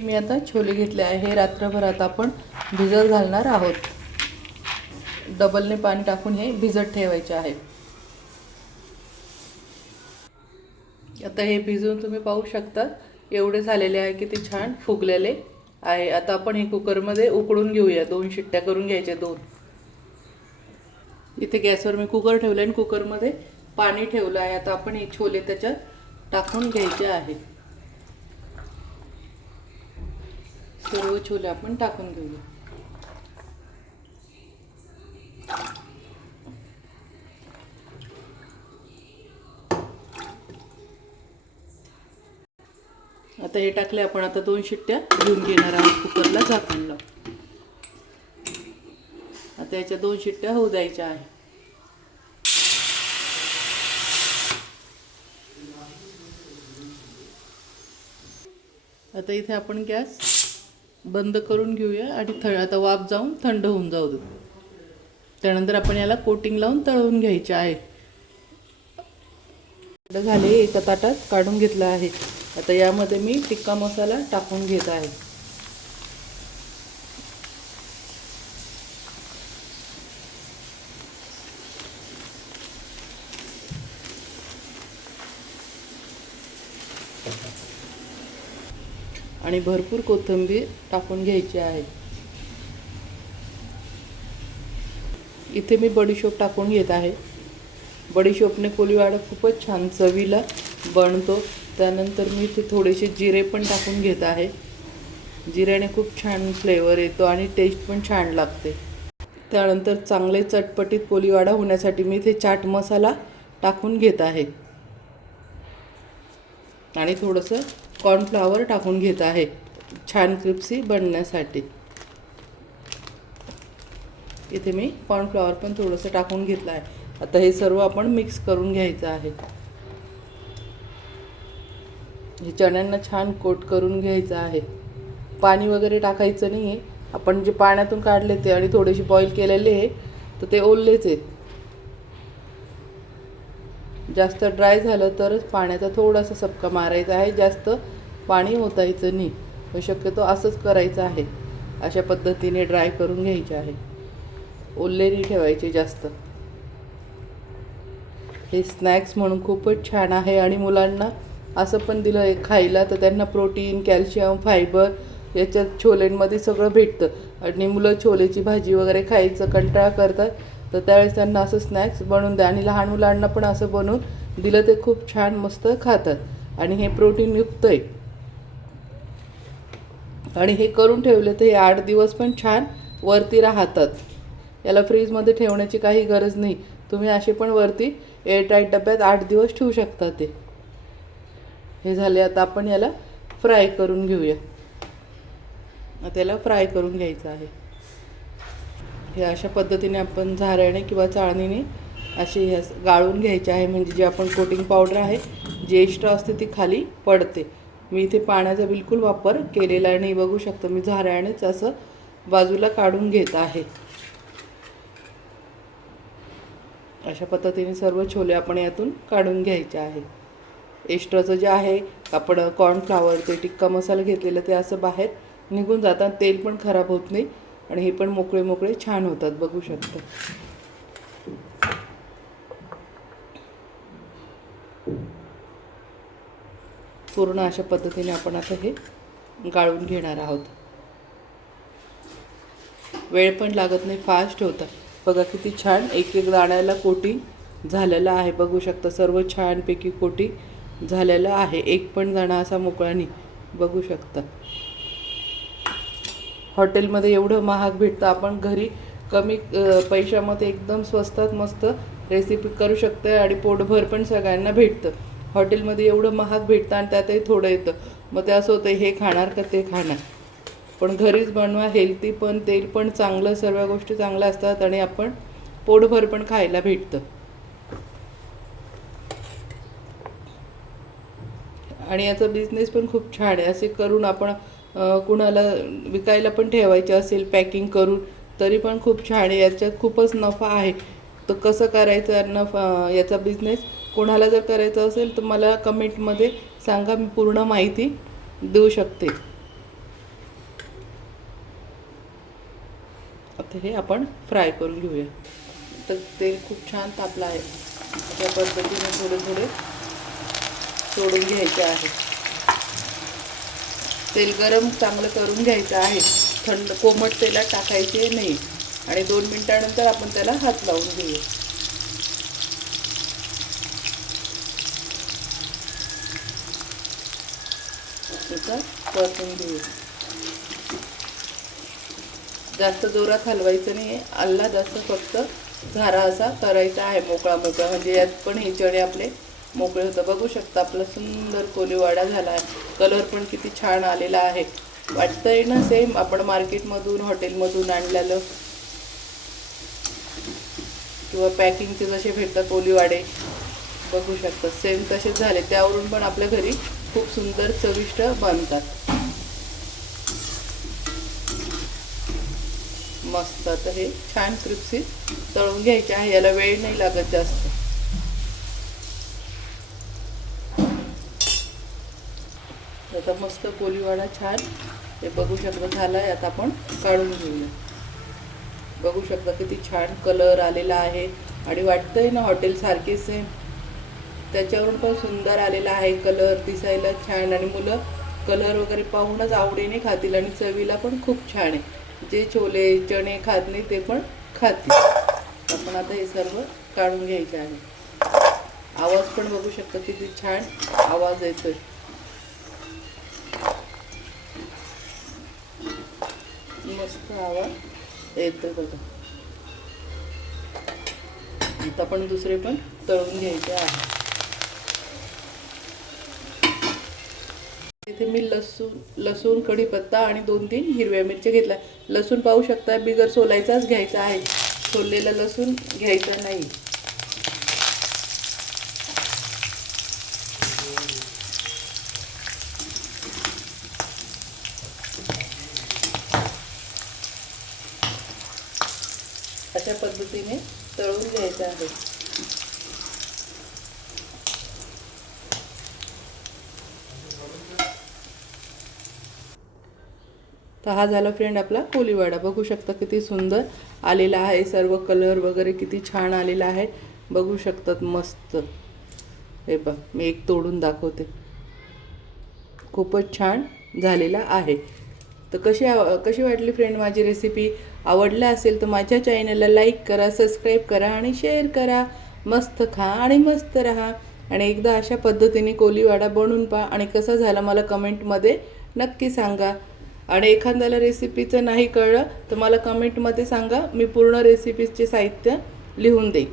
मी आता छोले घेतले आहे, हे रात्रभर आता आपण भिजत घालणार आहोत. डबलने पाणी टाकून हे भिजत ठेवायचे आहे. आता हे भिजून तुम्ही पाहू शकता एवढे झालेले आहे, किती छान फुगलेले आहे. आता आपण हे कुकरमध्ये उकळून घेऊया. 2 शिट्ट्या करून घ्यायच्या, 2. इथे गॅसवर मी कुकर ठेवलं आणि कुकरमध्ये पाणी ठेवलं आहे. आता आपण हे छोले त्याच्यात टाकून घ्यायचे आहे. सर्व छोले आपण टाकून घेऊया. आता हे टाकले आपण. आता 2 शिट्ट्या घेऊन घेणार आहोत. कुकरला झाकण लावून आता याच्या 2 शिट्ट्या होऊ द्यायच्या आहे. आता इथे आपण गॅस बंद करून घेऊया आणि आता वाफ जाऊन थंड होऊन जाऊ दे. त्यानंतर आपण याला कोटिंग लावून तळून घ्यायचे आहे. झाले, एका ताटात काढून घेतला आहे. आता यामध्ये मी टिक्का मसाला टाकून घेत आहे. आणि भरपूर कोथिंबीर टाकून घ्यायची आहे. इथे मी बडीशोप टाकून घेत आहे. बडीशोपने कोलीवाडा खूपच छान चवीला बनतो. त्यानंतर मी इथे थोडेसे जिरे पण टाकून घेत आहे. जिऱ्याने खूप छान फ्लेवर येतो आणि टेस्ट पण छान लागते. त्यानंतर चांगले चटपटीत कोलीवाडा होण्यासाठी मी इथे चाट मसाला टाकून घेत आहे आणि थोडंसं कॉर्नफ्लॉवर टाकून घेत आहे छान क्रिस्पी बनण्यासाठी. इथे मी कॉर्नफ्लॉवर पण थोडंसं टाकून घेतलं आहे. आता हे सर्व आपण मिक्स करून घ्यायचं आहे. हे चण्यांना छान कोट करून घ्यायचं आहे. पाणी वगैरे टाकायचं नाही आहे. आपण जे पाण्यातून काढले ते आणि थोडेसे बॉईल केलेले आहे तर ते ओललेच आहेत. जास्त ड्राय झालं तरच पाण्याचा थोडासा सबका मारायचा आहे. जास्त पाणी ओतायचं नाही. पण शक्यतो असंच करायचं आहे. अशा पद्धतीने ड्राय करून घ्यायचे आहे. ओलले नाही ठेवायचे जास्त. हे स्नॅक्स म्हणून खूपच छान आहे आणि मुलांना असं पण दिलं आहे खायला तर त्यांना प्रोटीन, कॅल्शियम, फायबर याच्यात छोलेंमध्ये सगळं भेटतं. आणि मुलं छोलेची भाजी वगैरे खायचं कंटाळा करतात तर त्यावेळेस त्यांना असं स्नॅक्स बनवून द्या. आणि लहान मुलांना पण असं बनवून दिलं ते खूप छान मस्त खातात. आणि हे प्रोटीनयुक्त आहे. आणि हे करून ठेवले तर हे 8 दिवस पण छान वरती राहतात. याला फ्रीजमध्ये ठेवण्याची काही गरज नाही. तुम्ही असे पण वरती एअरटाईट डब्यात 8 दिवस ठेवू शकता. ते हे झाले. आता आपण याला फ्राय करून घेऊया. आता याला फ्राय करून घ्यायचं आहे. हे अशा पद्धतीने आपण झाऱ्याने किंवा चाळणीने असे गाळून घ्यायचे आहे. म्हणजे जे आपण कोटिंग पावडर आहे जी एक्स्ट्रा असते ती खाली पडते. मी इथे पाण्याचा बिलकुल वापर केलेला नाही. बघू शकता मी झाऱ्यानेच असं बाजूला काढून घेत आहे. अशा पद्धतीने सर्व छोले आपण यातून काढून घ्यायचे आहे. एक्स्ट्राचं जे आहे आपण कॉर्नफ्लॉवर ते टिक्का मसाला घेतलेलं ते असं बाहेर निघून जातात. तेल पण खराब होत नाही आणि हे पण मोकळे मोकळे छान होतात. बघू शकता. पूर्ण अशा पद्धतीने आपण आता हे गाळून घेणार आहोत. वेळ पण लागत नाही, फास्ट होतं. बघा किती छान एक एक दाण्याला कोटिंग झालेलं आहे. बघू शकता सर्व छानपैकी कोटिंग झालेलं आहे. एक पण दाणा असा मोकळा नाही. बघू शकता. हॉटेलमध्ये एवढं महाग भेटतं. आपण घरी कमी पैशामध्ये एकदम स्वस्तात मस्त रेसिपी करू शकतो आणि पोटभर पण सगळ्यांना भेटतं. हॉटेलमध्ये एवढं महाग भेटतं आणि त्यातही थोडं येतं. मग ते असं होतं हे खाणार का ते खाणार. पण घरीच बनवा. हेल्दी पण, तेल पण चांगलं, सर्व गोष्टी चांगल्या असतात आणि आपण पोटभर पण खायला भेटतं. आणि याचा बिझनेस पण खूप छान आहे. असे करून आपण कुणाला विकायला पण ठेवायचे असेल पॅकिंग करून तरी पण खूप छान आहे. याच्यात खूपच नफा आहे. तर कसं करायचं याचा बिझनेस कोणाला जर करायचं असेल तर मला कमेंटमध्ये सांगा. मी पूर्ण माहिती देऊ शकते. आता हे आपण फ्राय करून घेऊया. तर तेल खूप छान तापलं आहे. त्या पद्धतीने थोडे थोडे सोडून घ्यायचे आहे. तेल गरम चांगलं करून घ्यायचं आहे. थंड कोमट तेलात टाकायचे नाही. आणि 2 मिनिटानंतर आपण त्याला हात लावून घेऊया. त्याचा परतून घेऊया. जास्त जोरात हलवायचं नाही आहे. आल्ला जास्त फक्त झारा असा करायचा आहे, मोकळा मोकळा, म्हणजे यात पण हे चणे आपले मोकळे होतं. बघू शकता आपला सुंदर कोलीवाडा झाला आहे. कलर पण किती छान आलेला आहे. वाटतंय ना सेम आपण मार्केटमधून हॉटेलमधून आणलेलं किंवा पॅकिंगचे जसे भेटतात कोलीवाडे, बघू शकता सेम तसेच झाले. त्यावरून पण आपल्या घरी खूप सुंदर चविष्ट बनतात. मस्त. आता हे छान क्रिस्पी तळून घ्यायचे आहे. याला वेळ नाही लागत जास्त. आता मस्त कोलीवाडा छान हे बघू शकता झाला आहे. आता आपण काढून घेऊया. बघू शकता किती छान कलर आलेला आहे आणि वाटतंय ना हॉटेलसारखे सेम. त्याच्यावरून पण सुंदर आलेला आहे कलर, दिसायला छान, आणि मुलं कलर वगैरे पाहूनच आवडीने खातील आणि चवीला पण खूप छान आहे. जे छोले चणे खात नाही ते पण खातील. आपण आता हे सर्व काढून घ्यायचे आहे. आवाज पण बघू शकता किती छान आवाज येतोय. मस्त आवाज येतोय बघा. आता आपण दुसरे पण तळून घ्यायचे आहे. इथे मी लसूण कढीपत्ता आणि 2-3 हिरव्या मिरच्या घेतल्या. लसूण पाहू शकता बिगर सोलायचाच घ्यायचा आहे, सोललेला लसूण घ्यायचा नाही. अशा पद्धतीने तळून घ्यायचं आहे. तर हा झाला फ्रेंड आपला कोलीवाडा. बघू शकता किती सुंदर आलेला आहे. सर्व कलर वगैरे किती छान आलेला आहे. बघू शकतात मस्त. हे बघ मी एक तोडून दाखवते. खूपच छान झालेला आहे. तर कशी वाटली फ्रेंड माझी रेसिपी? आवडला असेल तर माझ्या चॅनलला लाईक करा, सबस्क्राईब करा आणि शेअर करा. मस्त खा आणि मस्त राहा. आणि एकदा अशा पद्धतीने कोलीवाडा बनवून पहा आणि कसा झाला मला कमेंटमध्ये नक्की सांगा. आणि एखाद्याला रेसिपीचं नाही कळलं तर मला कमेंटमध्ये सांगा, मी पूर्ण रेसिपीचे साहित्य लिहून देईन.